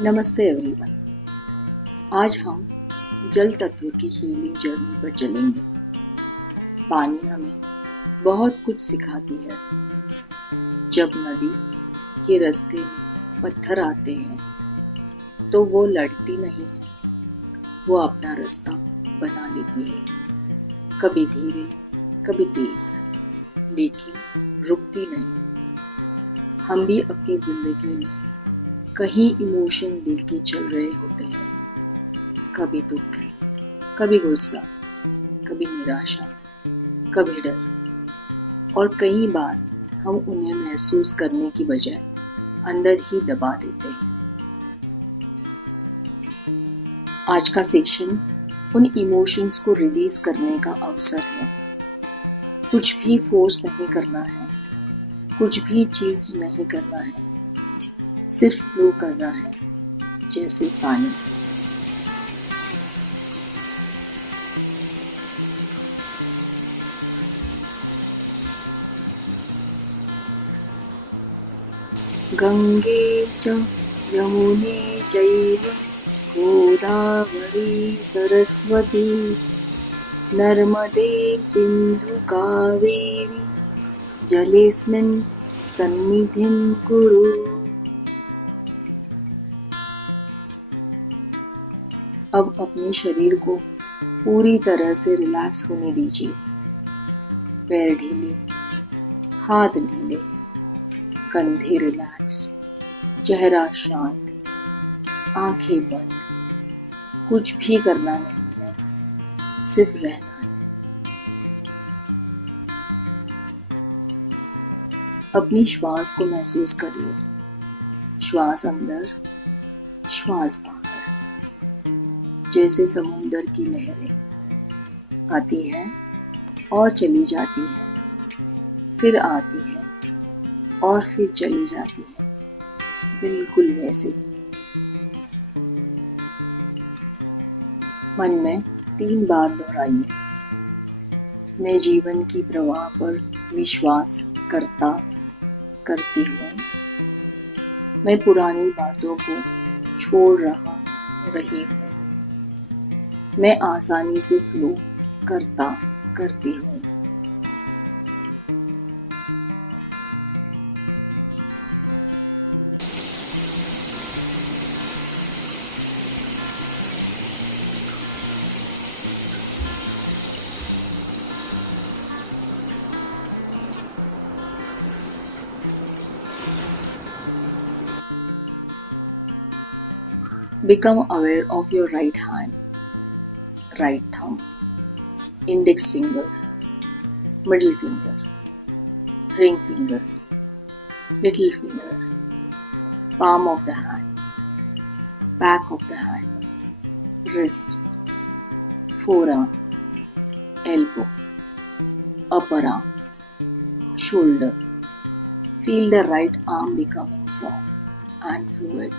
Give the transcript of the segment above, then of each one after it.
नमस्ते एवरीवन। आज हम जल तत्व की हीलिंग जर्नी पर चलेंगे। पानी हमें बहुत कुछ सिखाती है। जब नदी के रास्ते में पत्थर आते हैं तो वो लड़ती नहीं है, वो अपना रास्ता बना लेती है। कभी धीरे कभी तेज, लेकिन रुकती नहीं। हम भी अपनी जिंदगी में कहीं इमोशन लेके चल रहे होते हैं। कभी दुख, कभी गुस्सा, कभी निराशा, कभी डर, और कई बार हम उन्हें महसूस करने की बजाय अंदर ही दबा देते हैं। आज का सेशन उन इमोशंस को रिलीज करने का अवसर है। कुछ भी फोर्स नहीं करना है, कुछ भी चीज नहीं करना है, सिर्फ फ्लो करना है, जैसे पानी। गंगे च यमुने चैव गोदावरी सरस्वती नर्मदे सिंधु कावेरी जलेस्मिन् सन्निधिं कुरु। अब अपने शरीर को पूरी तरह से रिलैक्स होने दीजिए। पैर ढीले, हाथ ढीले, कंधे रिलैक्स, चेहरा शांत, आंखें बंद। कुछ भी करना नहीं है, सिर्फ रहना है। अपनी श्वास को महसूस करिए। श्वास अंदर, श्वास बाहर। जैसे समुंदर की लहरें आती है और चली जाती है, फिर आती है और फिर चली जाती है, बिल्कुल वैसे ही। मन में 3 बार दोहराइए, मैं जीवन की प्रवाह पर विश्वास करती हूँ। मैं पुरानी बातों को छोड़ रही हूँ। मैं आसानी से फ्लो करती हूँ। Become aware of your right hand, right thumb, index finger, middle finger, ring finger, little finger, palm of the hand, back of the hand, wrist, forearm, elbow, upper arm, shoulder. Feel the right arm becoming soft and fluid,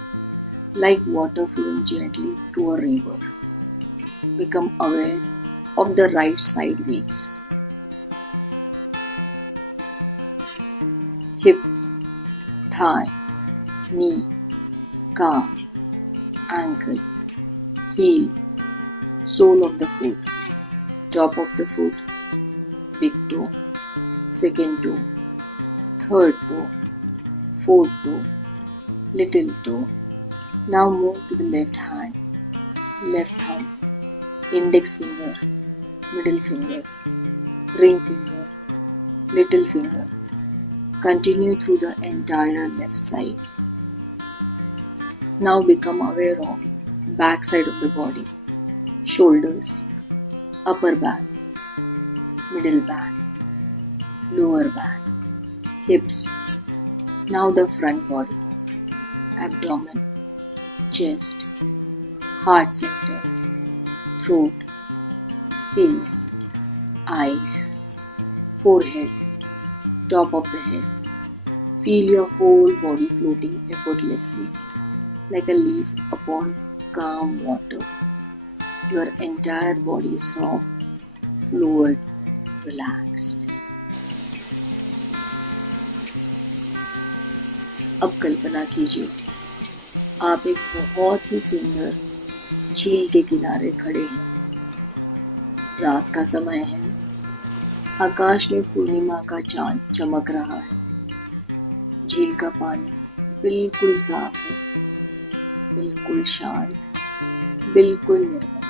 like water flowing gently through a river. Become aware of the right side waist, hip, thigh, knee, calf, ankle, heel, sole of the foot, top of the foot, big toe, second toe, third toe, fourth toe, little toe. Now move to the left hand, left thumb, index finger, middle finger, ring finger, little finger. Continue through the entire left side. Now become aware of back side of the body, shoulders, upper back, middle back, lower back, hips. Now the front body, abdomen, chest, heart center, throat, face, eyes, forehead, top of the head. Feel your whole body floating effortlessly like a leaf upon calm water. Your entire body is soft, fluid, relaxed. अब कल्पना कीजिए आप एक बहुत ही सुंदर झील के किनारे खड़े हैं। रात का समय है। आकाश में पूर्णिमा का चांद चमक रहा है। झील का पानी बिल्कुल साफ है, बिल्कुल शांत, बिल्कुल निर्मल।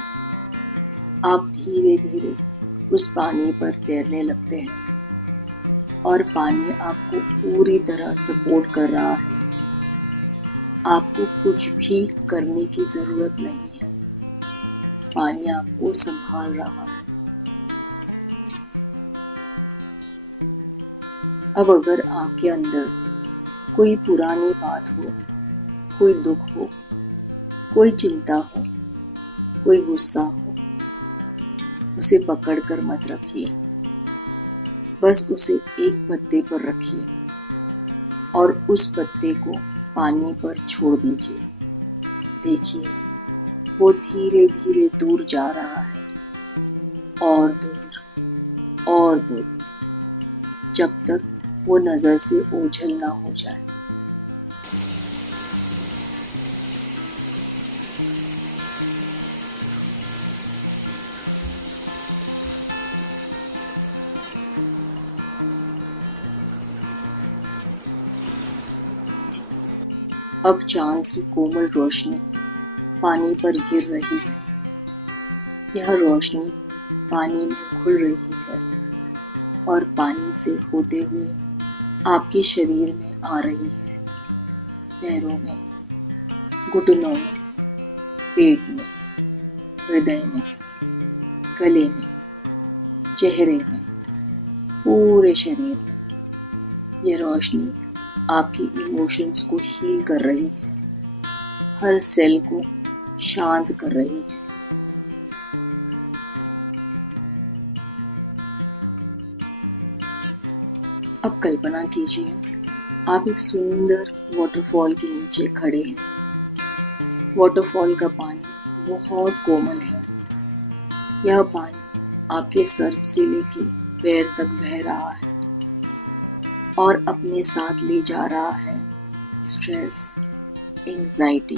आप धीरे धीरे उस पानी पर तैरने लगते हैं और पानी आपको पूरी तरह सपोर्ट कर रहा है। आपको कुछ भी करने की जरूरत नहीं है। पानी आपको संभाल रहा है। अब अगर आपके अंदर कोई पुरानी बात हो, कोई दुख हो, कोई चिंता हो, कोई गुस्सा हो, उसे पकड़कर मत रखिए। बस उसे एक पत्ते पर रखिए और उस पत्ते को पानी पर छोड़ दीजिए। देखिए, वो धीरे धीरे दूर जा रहा है, और दूर और दूर, जब तक वो नजर से ओझल ना हो जाए। अब चांद की कोमल रोशनी पानी पर गिर रही है। यह रोशनी पानी में घुल रही है और पानी से होते हुए आपके शरीर में आ रही है। पैरों में, घुटनों में, पेट में, हृदय में, गले में, चेहरे में, पूरे शरीर में। यह रोशनी आपकी इमोशंस को हील कर रही है, हर सेल को शांत कर रही है। अब कल्पना कीजिए, आप एक सुंदर वाटरफॉल के नीचे खड़े हैं। वाटरफॉल का पानी बहुत कोमल है। यह पानी आपके सर से लेके पैर तक बह रहा है और अपने साथ ले जा रहा है स्ट्रेस, एंजाइटी,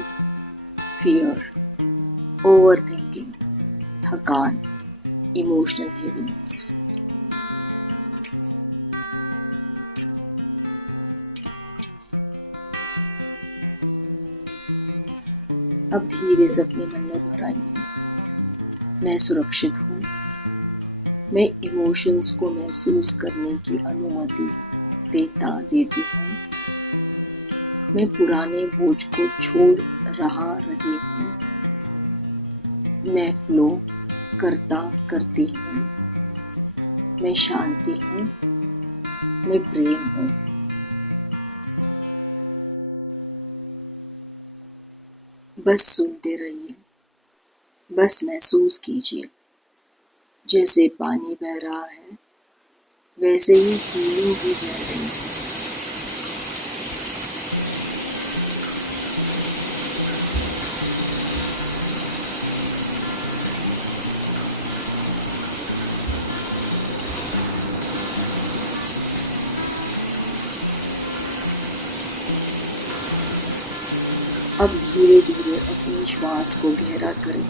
फियर, ओवरथिंकिंग, थकान, इमोशनल हेवीनेस। अब धीरे से अपने मन में दोहराइए, मैं सुरक्षित हूँ। मैं इमोशंस को महसूस करने की अनुमति देती हूँ। मैं पुराने बोझ को छोड़ रही हूँ। मैं फ्लो करती हूँ। मैं शांति हूँ। मैं प्रेम हूँ। बस सुनते रहिए, बस महसूस कीजिए। जैसे पानी बह रहा है, वैसे ही फीलिंग भी बह रही है। अब धीरे धीरे अपनी श्वास को गहरा करें।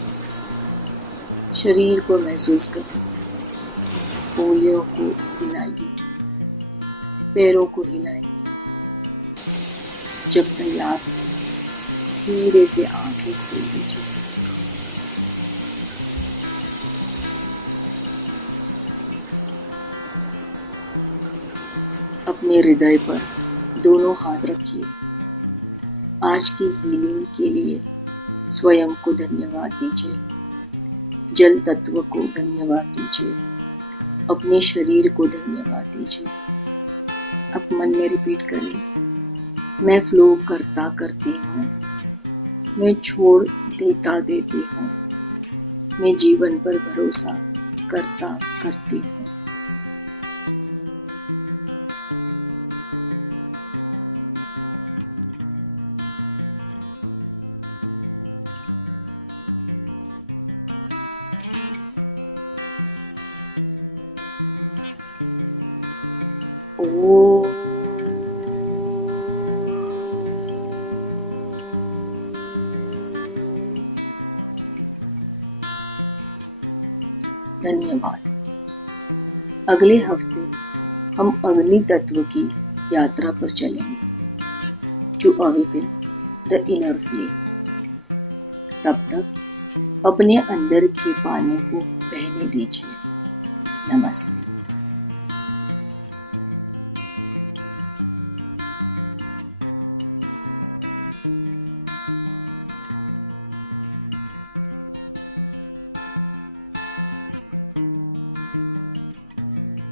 शरीर को महसूस करें। उंगलियों को हिलाइए, पैरों को हिलाइए। जब तैयार हो, धीरे से आंखें खोल दीजिए। अपने हृदय पर दोनों हाथ रखिए। आज की हीलिंग के लिए स्वयं को धन्यवाद दीजिए। जल तत्व को धन्यवाद दीजिए। अपने शरीर को धन्यवाद दीजिए। अब मन में रिपीट करें, मैं फ्लो करती हूँ। मैं छोड़ देती हूँ। मैं जीवन पर भरोसा करती हूँ। ओ धन्यवाद। अगले हफ्ते हम अग्नि तत्व की यात्रा पर चलेंगे, to awaken the inner flame. तब तक अपने अंदर के पानी को बहने दीजिए। नमस्ते।